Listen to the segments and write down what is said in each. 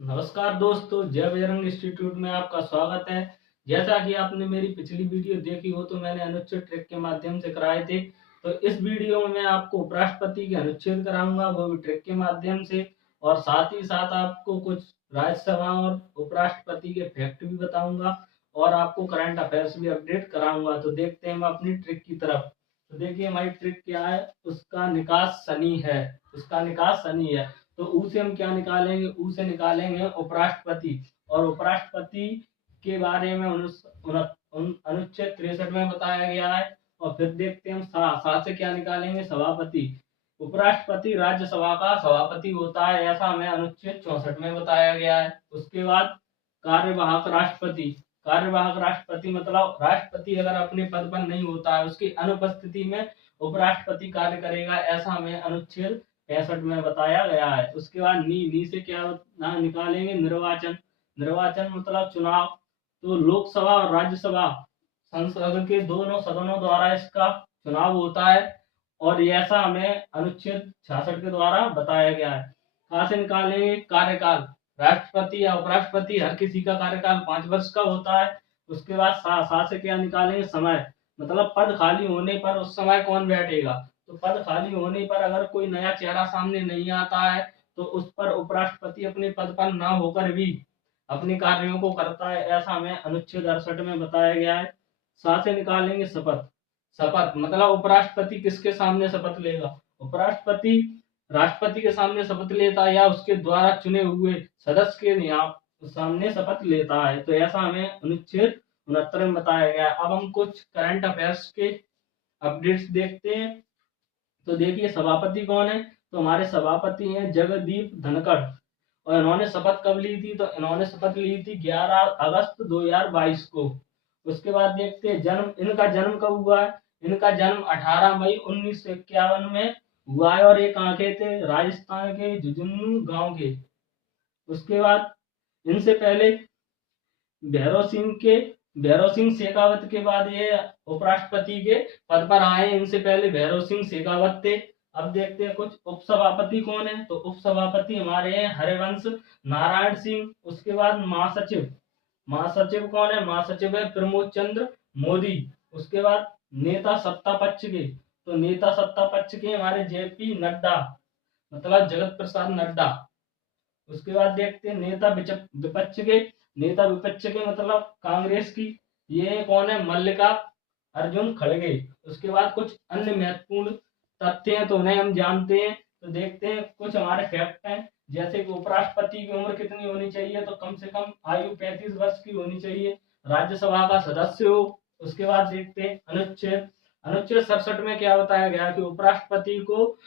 नमस्कार दोस्तों, जय बजरंग इंस्टीट्यूट में आपका स्वागत है। जैसा कि आपने मेरी पिछली वीडियो देखी हो तो मैंने अनुच्छेद ट्रिक के माध्यम से कराए थे। तो इस वीडियो में मैं आपको उपराष्ट्रपति के अनुच्छेद कराऊंगा, वो भी ट्रिक के माध्यम से, और साथ ही साथ आपको कुछ राज्यसभा और उपराष्ट्रपति के फैक्ट भी बताऊंगा और आपको करंट अफेयर्स भी अपडेट कराऊंगा। तो देखते हैं हम अपनी ट्रिक की तरफ। तो देखिए हमारी ट्रिक क्या है, उसका निकास शनि है। उसका निकास शनि है। तो ऊ से हम क्या निकालेंगे, ऊ से निकालेंगे उपराष्ट्रपति। और उपराष्ट्रपति के बारे में अनुच्छेद 63 में बताया गया है। और फिर देखते हैं हम सा से क्या निकालेंगे, सभापति। उपराष्ट्रपति राज्यसभा का सभापति होता है, ऐसा हमें अनुच्छेद 64 में बताया गया है। उसके बाद कार्यवाहक राष्ट्रपति। कार्यवाहक राष्ट्रपति मतलब राष्ट्रपति अगर अपने पद पर नहीं होता है, उसकी अनुपस्थिति में उपराष्ट्रपति कार्य करेगा, ऐसा हमें अनुच्छेद 65 में बताया गया है। उसके बाद नी से क्या निकालेंगे, निर्वाचन। निर्वाचन मतलब चुनाव। तो लोकसभा और राज्यसभा संसद के दोनों सदनों द्वारा इसका चुनाव होता है, और ऐसा हमें अनुच्छेद 66 के द्वारा बताया गया है। कहाँ से निकालेंगे, कार्यकाल। राष्ट्रपति या उपराष्ट्रपति हर किसी का कार्यकाल 5 वर्ष का होता है। उसके बाद सा से क्या निकालेंगे, समय। मतलब पद खाली होने पर उस समय कौन बैठेगा। तो पद खाली होने पर अगर कोई नया चेहरा सामने नहीं आता है तो उस पर उपराष्ट्रपति अपने पद पर न होकर भी अपने कार्यों को करता है, ऐसा हमें अनुच्छेद 68 में बताया गया है। साथ से निकालेंगे शपथ। शपथ मतलब उपराष्ट्रपति किसके सामने शपथ लेगा। उपराष्ट्रपति राष्ट्रपति के सामने शपथ लेता है या उसके द्वारा चुने हुए सदस्य के यहाँ सामने शपथ लेता है। तो ऐसा हमें अनुच्छेद 69 में बताया गया है। अब हम कुछ करंट अफेयर्स के अपडेट्स देखते हैं। तो देखिए सभापति कौन है, तो हमारे सभापति हैं जगदीप धनखड़। और इन्होंने शपथ कब ली थी, तो इन्होंने शपथ ली थी 11 अगस्त 2022 को। उसके बाद देखते हैं इनका जन्म कब हुआ है। इनका जन्म 18 मई 1951 में हुआ है, और ये कहाँ के थे, राजस्थान के झुंझुनू गांव के। उसके बाद इनसे पहले भैरव सिंह शेखावत के बाद ये उपराष्ट्रपति के पद पर आए। इनसे पहले भैरव सिंह शेखावत थे। अब देखते हैं कुछ उपसभापति कौन है, तो उपसभापति हमारे हैं हरिवंश नारायण सिंह। उसके बाद महासचिव। महासचिव कौन है, महासचिव है प्रमोद चंद्र मोदी। उसके बाद नेता सत्ता पक्ष के, तो नेता सत्ता पक्ष के हमारे जेपी नड्डा, मतलब जगत प्रसाद नड्डा। उसके बाद देखते हैं विपक्ष के। नेता विपक्ष के मतलब कांग्रेस की, ये कौन है, मल्लिका अर्जुन खड़गे। उसके बाद कुछ अन्य महत्वपूर्ण तथ्य हैं तो उन्हें हम जानते हैं। तो देखते हैं कुछ हमारे फैक्ट हैं, जैसे कि उपराष्ट्रपति की उम्र कितनी होनी चाहिए, तो कम से कम आयु 35 वर्ष की होनी चाहिए। राज्यसभा का सदस्य हो। उसके बाद देखते हैं अनुच्छेद अनुच्छेद 67 में क्या बताया गया कि उपराष्ट्रपति को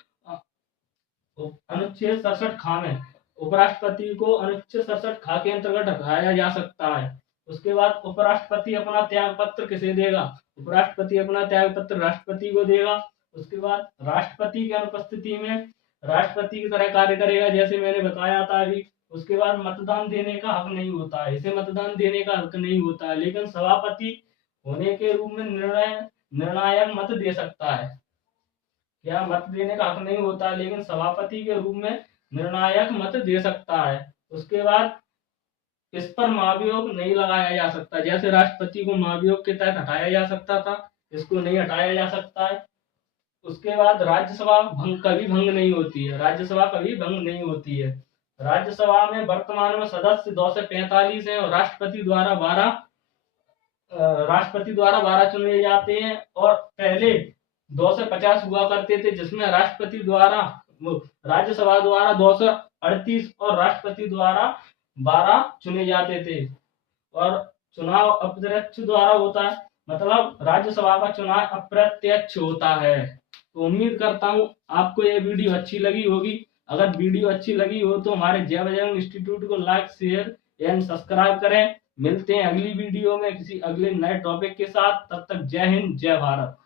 अनुच्छेद 67 खा में उपराष्ट्रपति को अनुच्छेद 67 खा के अंतर्गत हटाया जा सकता है। उसके बाद उपराष्ट्रपति अपना त्याग पत्र किसे देगा, उपराष्ट्रपति अपना त्याग पत्र राष्ट्रपति को देगा। उसके बाद राष्ट्रपति की अनुपस्थिति में राष्ट्रपति की तरह कार्य करेगा, जैसे मैंने बताया था अभी। उसके बाद मतदान देने का हक नहीं होता है, इसे मतदान देने का हक नहीं होता है, लेकिन सभापति होने के रूप में निर्णायक मत दे सकता है। क्या मत देने का हक नहीं होता, लेकिन सभापति के रूप में निर्णायक मत दे सकता है। उसके बाद इस पर महाभियोग नहीं लगाया जा सकता, जैसे राष्ट्रपति को महाभियोग के तहत हटाया जा सकता था, इसको नहीं हटाया जा सकता है। उसके बाद राज्यसभा कभी भंग नहीं होती है, राज्यसभा कभी भंग नहीं होती है। राज्यसभा में वर्तमान में सदस्य 245 है, और राष्ट्रपति द्वारा 12 चुने जाते हैं। और पहले 250 हुआ करते थे, जिसमें राज्यसभा द्वारा 238 और राष्ट्रपति द्वारा 12 चुने जाते थे। और चुनाव अप्रत्यक्ष द्वारा होता है, मतलब राज्यसभा का चुनाव अप्रत्यक्ष होता है। तो उम्मीद करता हूँ आपको ये वीडियो अच्छी लगी होगी। अगर वीडियो अच्छी लगी हो तो हमारे जय बजरंग इंस्टीट्यूट को लाइक, शेयर एंड सब्सक्राइब करें। मिलते हैं अगली वीडियो में किसी अगले नए टॉपिक के साथ। तब तक जय हिंद, जय भारत।